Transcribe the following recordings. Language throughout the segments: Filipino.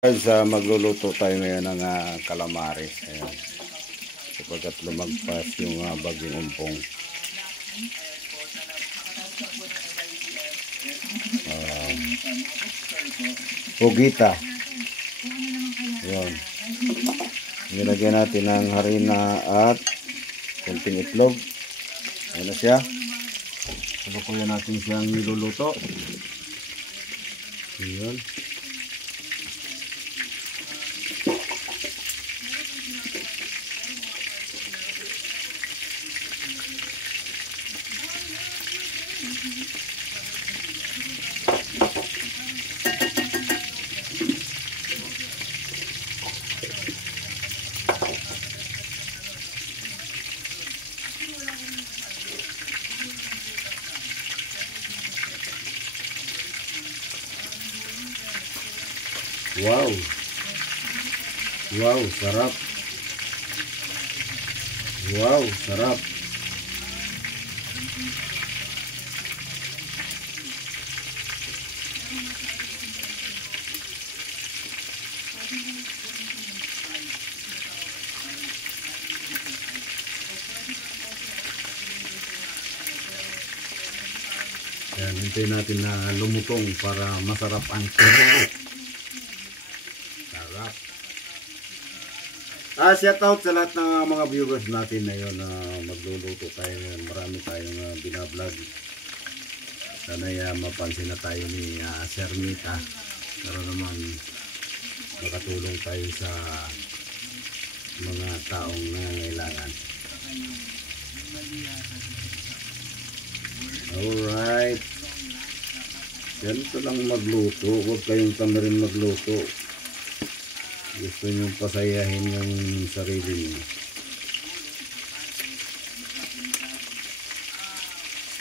Guys, magluluto tayo ngayon ng calamares. Ayan. Sapagkat lumagpas yung bagyong umpong. Pugita. Ayan. Nilagyan natin ng harina at kunting itlog. Ayan na siya. Salukuyan natin siyang niluluto. Ayan. Wow. Wow, sarap. Wow, sarap. Yan, hintayin natin na lumutong para masarap ang sarap. Shout out sa lahat ng mga viewers natin na yun na magluluto tayo ngayon. Marami tayong binablog. Sana'y mapansin na tayo ni Sir Mita para naman makatulong tayo sa mga taong nangangailangan. Alright. Ganito lang magluto. Huwag kayong tamarin magluto. Gusto nyo pasayahin yung sarili nyo.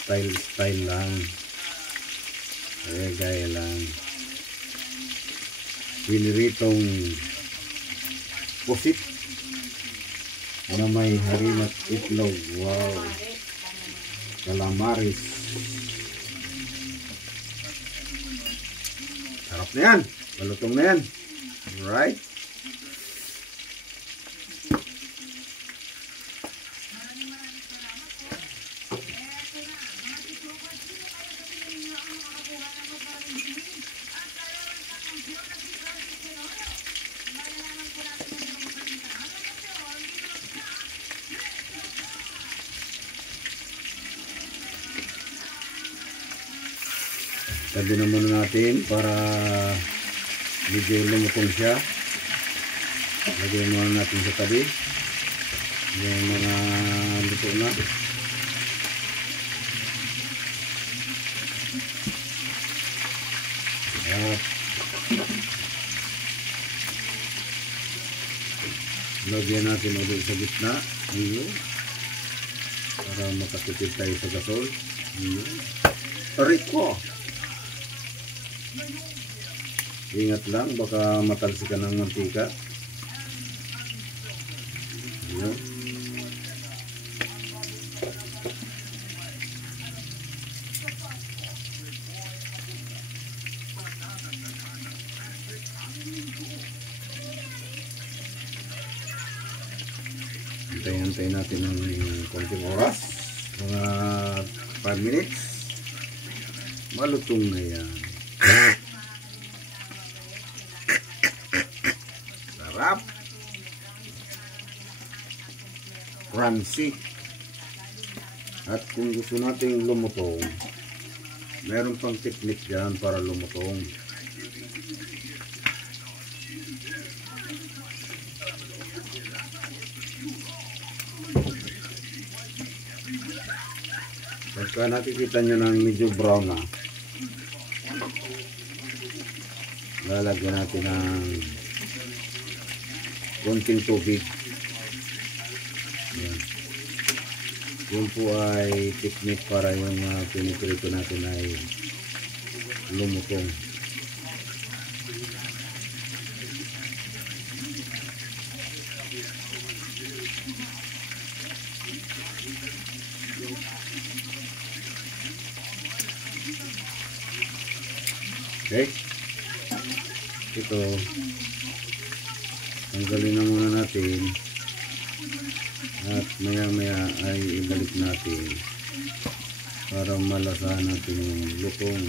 Style lang. Gaya lang. Piniritong pusit na may harina at itlog. Wow. Calamares. Sarap na yan. Malutong na yan. Alright. Tabi naman natin para medyo lumutong siya. Lagyan muna natin sa tabi yung mga luto na. Lagyan natin ulit sa gitna. Ayun. Para makatipid tayo sa gasol. Ayun. Rico! Ingat lang, baka matalsikan ng mantika. Ayun. Hintayin natin ng konting oras, mga 5 minutes. Malutong na yan. Sarap. Crunchy. At kung gusto natin lumutong, meron pang technique dyan para lumutong. Pagka nakikita nyo ng medyo brown na, lalagyan natin ng konting tubig. Yan. Yun po ay technique para yung piniprito natin ay lumutong. Okay. ito, tanggalin na muna natin at maya maya ay ibalik natin para malasahan natin yung lutong.